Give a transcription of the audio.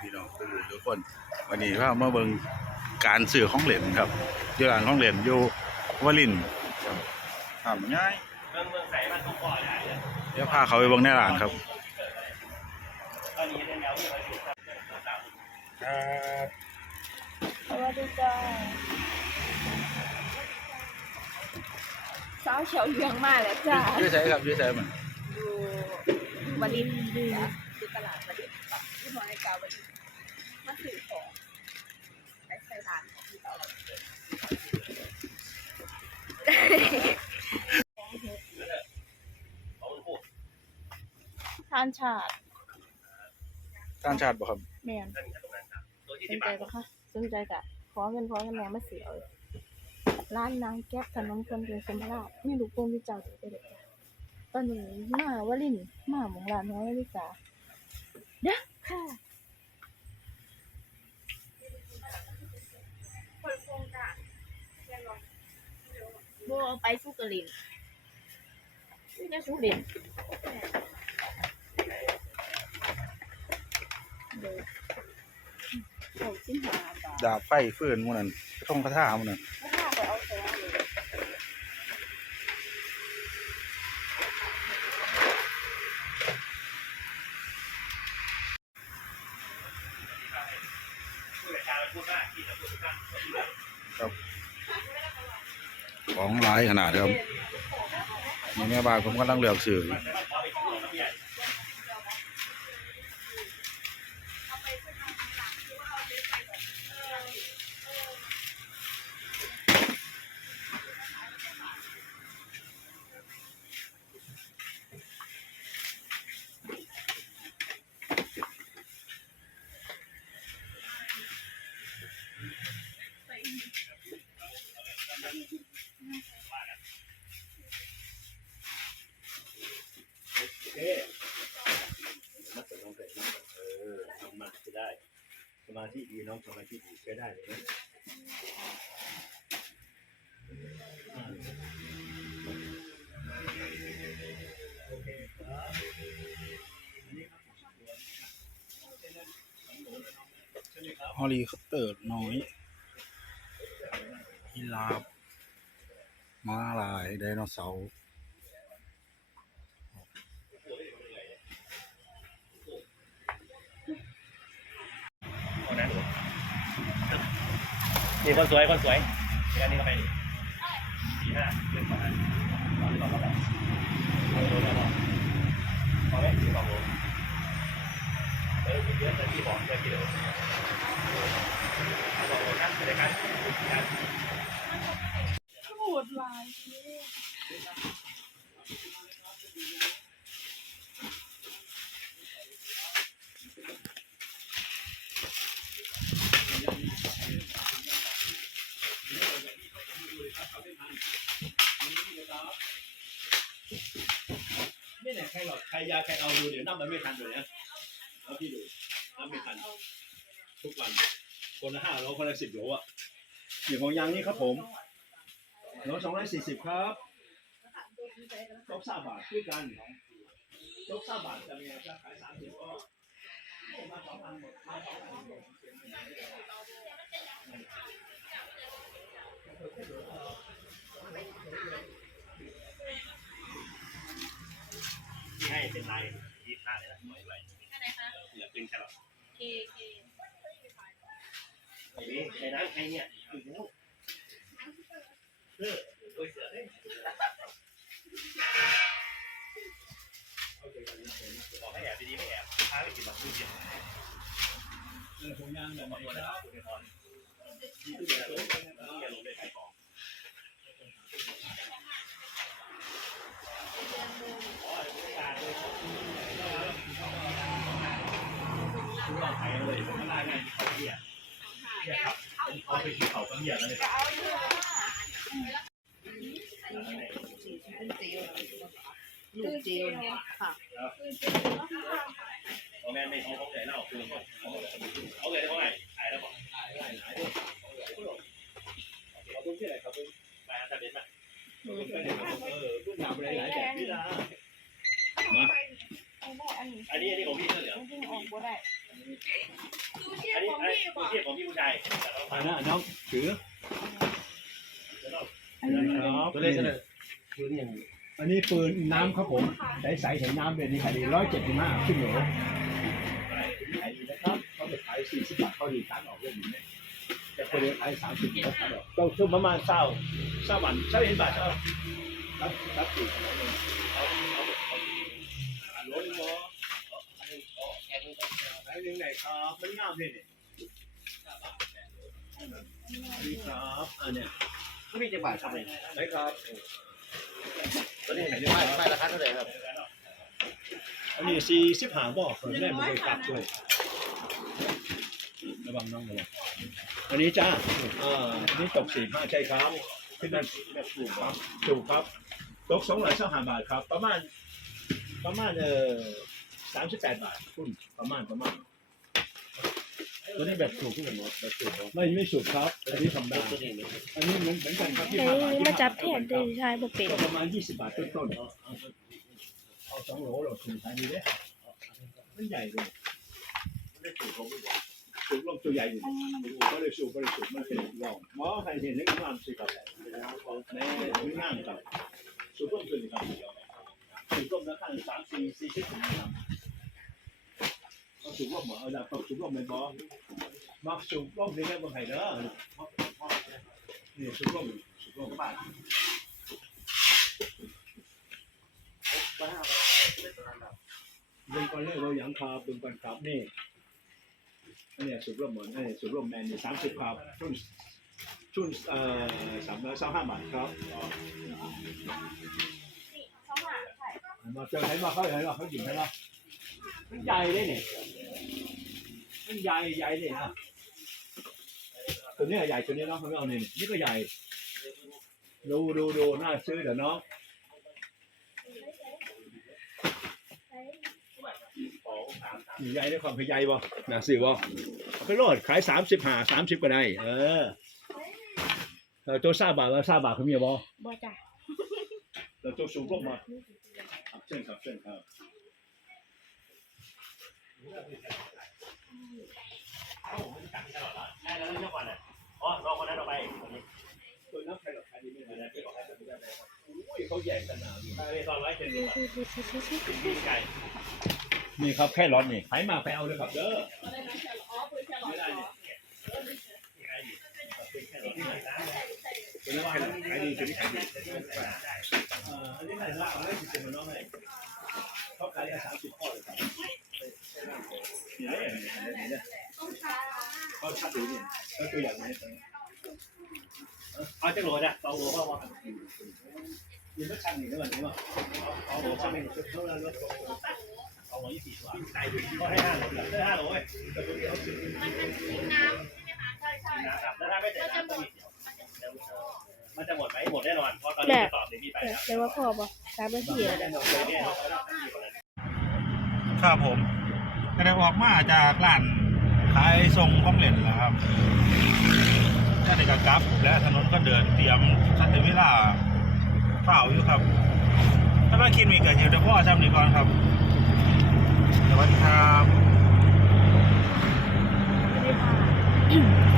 ครับพ่อแม่พี่น้องทุกคนวันนี้พามาเบิ่งการซื้อของเหรียญครับอยู่ร้านของเหรียญอยู่วลินทร์ครับทำง่ายเมืองเมืองใสมันต้องก่อได้เลยเดี๋ยวพาเขาไปเบิ่งในร้านครับตอนนี้เรื่องแล้วที่เราอยู่กับครับสวัสดีจ้าสาวเฉียวเหลืองมาแล้วจ้ายืดใส่ครับยืดใส่มันอยู่วลินทร์ดีอยู่ตลาดวลินทร์ กับที่น้อยกาวันนี้มาซื้อของไปใส่ร้านของพี่เต๋าทานชาติท่านชาติบ่ครับแมนตัวที่สที่นใจบ้านปะคะสนใจกะขอเงินขอเงินแม่มาเสียเลยร้านนางแก๊บถนนคนเดินสมราชไม่รู้โกงที่เจ้าเดี๋ยวไปเด็กจ้ะตอนนี้มาวลินทร์มาหมองร้านน้อยลิสาเด้อ ค่ะบัวไปสุกระลินนี่จะสุกเด่นดาบไปเฟื่อนมันนั่นต้องกคาถามันนั่น ครับของหลายขนาดครับนี่แม่บ้านผมกำลังเลือกสื่อ องสมาธิดีใช้ได้เลยนะโอเคครับนี่ครับฮอลลีคอปเตอร์น้อยยีราฟม้าลายไดโนเสาร์ นี่คนสวยคนสวยเดี๋ยวนี้ก็ไปสี่ห้าเดือนก่อนตอนนี้ต้องมาแบบเอาโดนแล้วพอไหมสี่สองโลเออเยอะเลยที่บอกเยอะกี่โลบอกเลยนะรายการโหดลาย ครหรอใครยาใครเอาดูเดี๋ยวนับมันไม่ทันเลยนะเอาพี่ดูนับไม่ทันทุกวัน คนละห้าโลคนละสิบโลอะอย่างของยางนี่ครับผมโลสองร้อยสี่สิบครับยกสามบาทด้วยกันยกสามบาทจะมีราคาขายสามสิบก็มาสองพันหมดมาสองพันหมด ให้เป็นลายยี่สิบห้าเลยนะสวยด้วยเหลือขึ้นแค่หรอเคเคไอ้นี่ในนั้นใครเนี่ยอยู่แล้วเออโดยเสือเลยบอกให้แอบดีๆไม่แอบพาไปกินแบบมือเดียวเออผมยางแบบบอกนี้ตัวคนะครัรับบคุณพรที่ตู้ยาลงตู้ยาลงได้ขายของ คุณลองขายเลยผมก็ได้ไงที่เขาเหี้ยเนี่ยครับเอาไปที่เขาก็เหี้ยแล้วเลยลูกเจียวค่ะพ่อแม่ไม่เขาเขาใหญ่เล่าคือเขาเลยเขาไงขายแล้วบอกขอบคุณที่ไหนครับคุณไปอาจารย์เด็ดมาเออคุณทำอะไหลายแบบพี่ละอันนี้อันนี้อันนี้อันนี้ขอเสื้อเหลืองจริงๆออกบ่ได้เอันนั้นน้องถืออันนี้ครับตัวเลขนั่นคืออย่างอันนี้ปืนน้ำครับผมใส่ใส่แห่งน้ำเป็นนี่ขายดีร้อยเจ็ดสิบห้าขึ้นโหลขายดีนะครับเขาจะขายสี่สิบบาทเขาดีตัดออกเรื่องนี้แต่คนเดียวขายสามสิบบาทตัดออกต้องช่วงประมาณเศร้าเศร้าวันเศร้าเห็นบาทเศร้ารับรับสี่หลวงพ่อขายหนึ่งไหนครับมันงามเลยเนี่ย นี่ครับอันเนี้ยก็มีจังหวะทำไมไหนครับตัวนี้เห็นได้ป้ายราคาเท่าไหร่ครับ อันนี้สี่สิบห้าบอกเพิ่มได้มาโดยกลับด้วยระวังน้องระวังอันนี้จ้าอ่าอันนี้ตกสี่ห้าใช่ครับขึ้นนั่นแบบถูกครับถูกครับ ตกสองร้อยสองห้าบาทครับ ประมาณ ประมาณเอ่อสามสิบแปดบาทคุณประมาณประมาณ ตัวนี้แบบถูกที่สุดแบบถูกไม่ไม่สุดครับอันนี้ธรรมดาตัวนี้อันนี้เหมือนเหมือนกันครับที่ไหนห้าบาทมาจับแทนได้ชายบ่เป็นก็ประมาณยี่สิบบาทต้นๆเอาสองโหลเราถึงขายดีเลยมันใหญ่เลยไม่ถูกลงไม่บอกถูกลงตัวใหญ่อยู่ก็เลยสูบก็เลยสูบมันเป็นรองหมอใครเห็นเล็กงามสิครับแม่ไม่งามครับสูบลงตัวนี้ครับสูบลงแล้วขั้นสามสี่สี่สิบครับเอา สูบลงหมอเอาดับสูบลงไม่บอกมักสูบลงในแม่บางไห่เด้อนี่สูบลงสูบลงบ้านเป็นก่อนแรกเราอย่างคาเป็นก่อนครับนี่อันเนี้ยสุดร่วมเหมือนอันนี้สุดร่วมแมนนี่สามสิบครับชุนชุนเอ่อสามร้อยสามห้าบาทครับมาเจอไหนมาเขาไหนมาเขาหยิบไหนมามันใหญ่เลยเนี่ย มันใหญ่ใหญ่เลยนะตัวเนี้ยใหญ่ตัวนี้เนาะเขาไม่เอาเนี่ยนี่ก็ใหญ่ ดูดูดูน่าซื้อเดี๋ยวน้องใหญ่ในความพยายบ่น่าซื้อบ่เอาไปโลดขายสามสิบห้าสามสิบก็ได้ เออเออตัวซาบาทแล้วซาบาทเขามีบ่บ่จ้ะแล้วตัวสูงลงมาครับเชิญครับเชิญครับ ได้แล้วเจ้าก่อนอะอ๋อรอคนนั้นออกไป ตัวน้ำไข่หลอดขายดีไม่ได้นะ อุ้ยเขาแย่งกันหนาอยู่ไปตอนไว้เจ็ดสิบบาทพี่ไก่นี่ครับแค่ร้อนนี่ขายมาไปเอาเลยครับเด้อไม่ได้เนี่ยตัวน้ำไข่หลอดขายดีตัวนี้ขายดีอันนี้ไหนละเอาได้สิบเจ็ดมันน้องให้เขาขายแค่สามสิบข้อเลยครับเนี่ยเนี่ยเนี่ยเขาชัดดูเนี่ยก็ตัวอย่างนี้เอาจะโหลดอะเอาโหลดเข้ามา ยังไม่ชันอีกนะวันนี้ว่าเอาโหลดเข้ามาเท่านั้นเอาหัวยี่สิบกว่าก็ให้ห้าโหลดได้ห้าโหลดนะครับแล้วถ้าไม่เสร็จนะต้องมีเสียวมันจะหมดไหมหมดแน่นอนเพราะตอนนี้ตอบเดี๋ยวพี่ไปแล้วแต่ว่าพอบ่ะสามนาทีครับผมก็ได้ออกมาจากร้านขายทรงของเล่นแล้วครับได้ในกระกับและถนนก็เดินเตรียมทันทีเวลา เปล่าอยู่ครับถ้าไม่คิดมีเก็เดี๋ยวพ่อทำดีก่อนครับสวัสดีครับ สวัสดีค่ะ